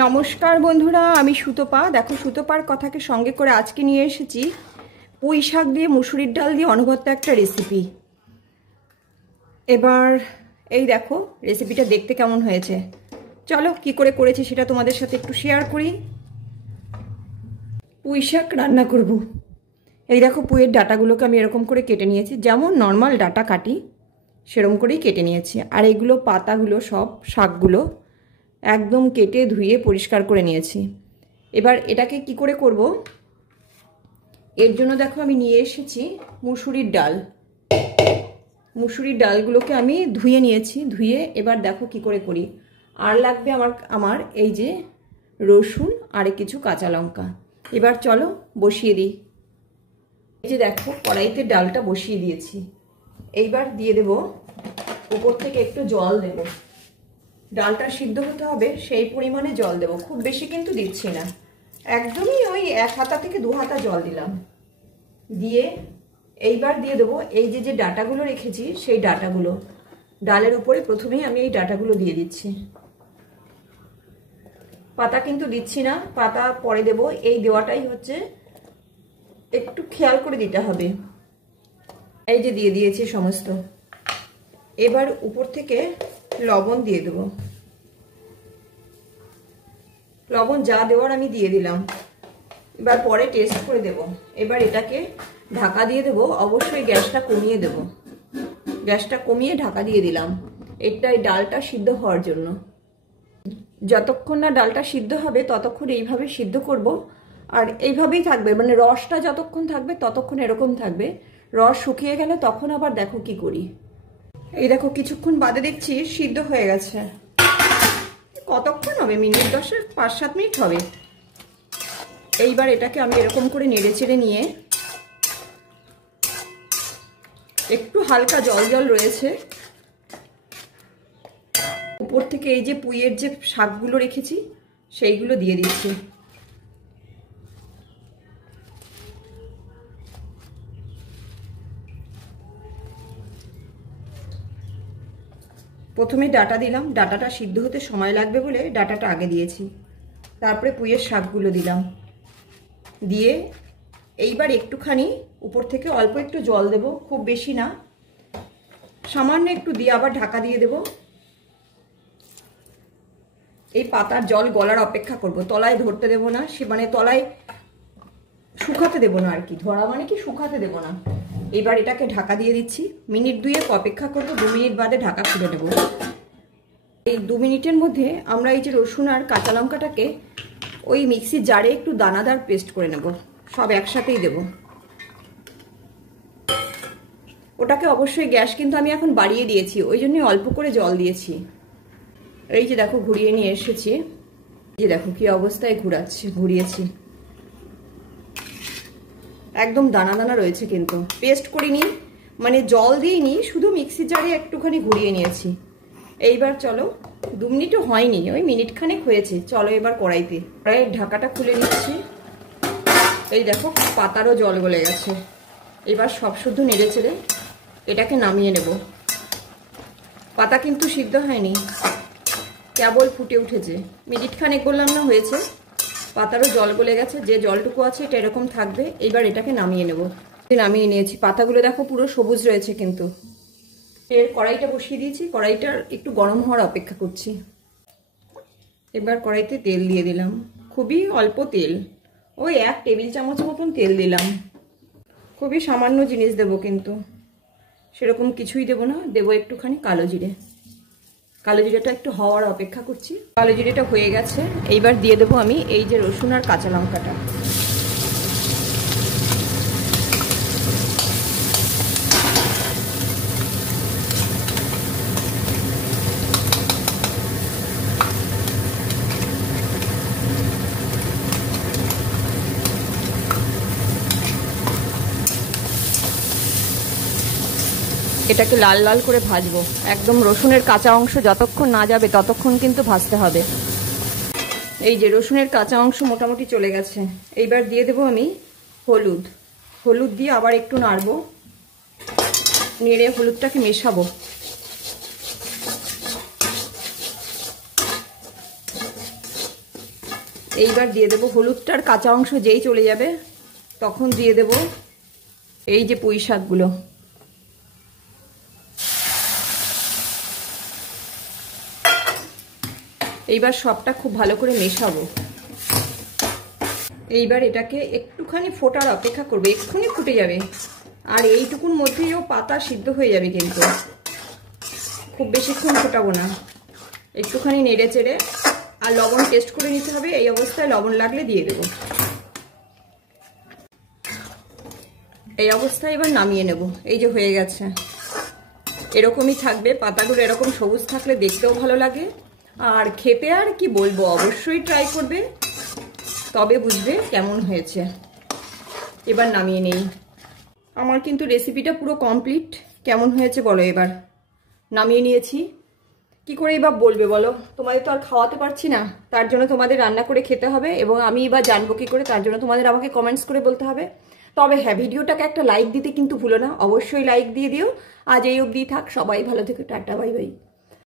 নমস্কার বন্ধুরা, আমি সুতপা। দেখো, সুতপার কথাকে সঙ্গে করে আজকে নিয়ে এসেছি পুঁই শাক দিয়ে মুসুরির ডাল দিয়ে অনবদ্য একটা রেসিপি। এবার এই দেখো রেসিপিটা দেখতে কেমন হয়েছে। চলো কি করে করেছি সেটা তোমাদের সাথে একটু শেয়ার করি। পুঁই শাক রান্না করব। এই দেখো পুঁইয়ের ডাঁটাগুলোকে আমি এরকম করে কেটে নিয়েছি, যেমন নর্মাল ডাঁটা কাটি সেরকম করেই কেটে নিয়েছি। আর এইগুলো পাতাগুলো সব শাকগুলো একদম কেটে ধুয়ে পরিষ্কার করে নিয়েছি। এবার এটাকে কি করে করব, এর জন্য দেখো আমি নিয়ে এসেছি মুসুরির ডাল। মুসুরির ডালগুলোকে আমি ধুয়ে নিয়েছি। ধুয়ে এবার দেখো কি করে করি। আর লাগবে আমার এই যে রসুন আর কিছু কাঁচা লঙ্কা। এবার চলো বসিয়ে দিই। এই যে দেখো কড়াইতে ডালটা বসিয়ে দিয়েছি। এইবার দিয়ে দেব উপর থেকে একটু জল দেব। ডালটা সিদ্ধ হতে হবে সেই পরিমাণে জল দেব, খুব বেশি কিন্তু দিচ্ছি না, একদমই ওই 1 হাতা থেকে 2 হাতা জল দিলাম। দিয়ে এইবার দিয়ে দেবো এই যে ডাঁটাগুলো রেখেছি সেই ডাঁটাগুলো। ডালের উপরে প্রথমেই আমি এই ডাঁটাগুলো দিয়ে দিচ্ছি। পাতা কিন্তু দিচ্ছি না, পাতা পরে দেব। এই দেওয়াটাই হচ্ছে একটু খেয়াল করে দিতে হবে। এই যে দিয়ে দিয়েছি সমস্ত। এবার উপর থেকে লবণ দিয়ে দেব। লবণ যা দেওয়ার আমি দিয়ে দিলাম। এবার পরে টেস্ট করে দেব। এবার এটাকে ঢাকা দিয়ে দেব। অবশ্যই গ্যাসটা কমিয়ে দেব। গ্যাসটা কমিয়ে ঢাকা দিয়ে দিলাম এটাই ডালটা সিদ্ধ হওয়ার জন্য। যতক্ষণ না ডালটা সিদ্ধ হবে ততক্ষণ এইভাবে সিদ্ধ করব। আর এইভাবেই থাকবে, মানে রসটা যতক্ষণ থাকবে ততক্ষণ এরকম থাকবে। রস শুকিয়ে গেলে তখন আবার দেখো কি করি। এই দেখো কিছুক্ষণ বাদে দেখছি সিদ্ধ হয়ে গেছে। কতক্ষণ হবে, মিনিট 10 5-7 মিনিট হবে। এইবার এটাকে আমি এরকম করে নেড়ে চেড়ে নিয়ে, একটু হালকা জল জল রয়েছে, উপর থেকে এই যে পুঁইয়ের যে শাকগুলো রেখেছি সেইগুলো দিয়ে দিচ্ছি। প্রথমে ডাঁটা দিলাম, ডাঁটাটা সিদ্ধ হতে সময় লাগবে বলে ডাঁটাটা আগে দিয়েছি। তারপরে পুঁইয়ের শাকগুলো দিলাম। দিয়ে এইবার একটুখানি উপর থেকে অল্প একটু জল দেব, খুব বেশি না, সামান্য একটু দিয়ে আবার ঢাকা দিয়ে দেব। এই পাতার জল গলার অপেক্ষা করব, তলায় ধরতে দেব না, সে মানে তলায় শুকাতে দেব না আর কি, ধরা মানে কি শুকাতে দেব না। এবার এটাকে ঢাকা দিয়ে দিচ্ছি। মিনিট 2 অপেক্ষা করব, 2 মিনিট বাদে ঢাকা খুলে দেব। এই 2 মিনিটের মধ্যে আমরা এই যে রসুন আর কাঁচা লঙ্কাটাকে ওই মিক্সির জারে একটু দানাদার পেস্ট করে নেব, সব একসাথেই দেব। ওটাকে অবশ্যই গ্যাস কিন্তু আমি এখন বাড়িয়ে দিয়েছি, ওই জন্য অল্প করে জল দিয়েছি। এই যে দেখো ঘুরিয়ে নিয়ে এসেছি, যে দেখো কি অবস্থায় ঘুরিয়েছি। একদম দানা দানা রয়েছে, কিন্তু পেস্ট করিনি, মানে জল দিইনি, শুধু মিক্সির জারে একটুখানি ঘুরিয়ে নিয়েছি। এইবার চলো, 2 মিনিটও হয়নি, ওই মিনিট খানেক হয়েছে। চলো এবার কড়াইয়ের ঢাকাটা খুলে নিচ্ছি। এই দেখো পাতারও জল গলে গেছে। এবার সব শুদ্ধ নেড়ে চেড়ে এটাকে নামিয়ে নেব। পাতা কিন্তু সিদ্ধ হয়নি, কেবল ফুটে উঠেছে। মিনিট খানেক বললাম না হয়েছে। পাতারও জল গলে গেছে, যে জলটুকু আছে এটা এরকম থাকবে। এবার এটাকে নামিয়ে নেব। নামিয়ে নিয়েছি। পাতাগুলো দেখো পুরো সবুজ রয়েছে কিন্তু। এর কড়াইটা বসিয়ে দিয়েছি, কড়াইটা একটু গরম হওয়ার অপেক্ষা করছি। এবার কড়াইতে তেল দিয়ে দিলাম, খুবই অল্প তেল, ওই 1 টেবিল চামচ মতন তেল দিলাম। খুবই সামান্য জিনিস দেবো, কিন্তু সেরকম কিছুই দেবো না। দেবো একটুখানি কালো জিরে। কালো জিরেটা একটু হওয়ার অপেক্ষা করছি। কালো জিরেটা হয়ে গেছে। এইবার দিয়ে দেবো আমি এই যে রসুন আর কাঁচা লঙ্কাটা। এটাকে লাল লাল করে ভাজবো, একদম রসুনের কাঁচা অংশ যতক্ষণ না যাবে ততক্ষণ কিন্তু ভাজতে হবে। এই যে রসুনের কাঁচা অংশ মোটামুটি চলে গেছে। এইবার দিয়ে দেবো আমি হলুদ। হলুদ দিয়ে আবার একটু নাড়বো, নেড়ে হলুদটাকে মেশাবো। এইবার দিয়ে দেবো হলুদটার কাঁচা অংশ যেই চলে যাবে তখন দিয়ে দেব এই যে পুঁই শাকগুলো। এইবার সবটা খুব ভালো করে মেশাবো। এইবার এটাকে একটুখানি ফোটার অপেক্ষা করবে, এক্ষুনি ফুটে যাবে। আর এইটুকুর মধ্যেই ও পাতা সিদ্ধ হয়ে যাবে, কিন্তু খুব বেশিক্ষণ ফোটাবো না, একটুখানি নেড়ে চেড়ে। আর লবণ টেস্ট করে নিতে হবে, এই অবস্থায় লবণ লাগলে দিয়ে দেব। এই অবস্থায় এবার নামিয়ে নেব। এই যে হয়ে গেছে, এরকমই থাকবে। পাতাগুলো এরকম সবুজ থাকলে দেখতেও ভালো লাগে, আর খেতে আর কি বলবো, অবশ্যই ট্রাই করবে, তবে বুঝবে কেমন হয়েছে। এবার নামিয়ে নেই। আমার কিন্তু রেসিপিটা পুরো কমপ্লিট। কেমন হয়েছে বলো এবার। নামিয়ে নিয়েছি। কি করে এবার বলবে বলো, তোমাদের তো আর খাওয়াতে পারছি না, তার জন্য তোমাদের রান্না করে খেতে হবে, এবং আমি এবার জানবো কি করে, তার জন্য তোমাদের আমাকে কমেন্টস করে বলতে হবে। তবে হ্যাঁ, ভিডিওটাকে একটা লাইক দিতে কিন্তু ভুলো না, অবশ্যই লাইক দিয়ে দিও। আজ এই অবধি থাক, সবাই ভালো থেকো, টাটা বাই বাই।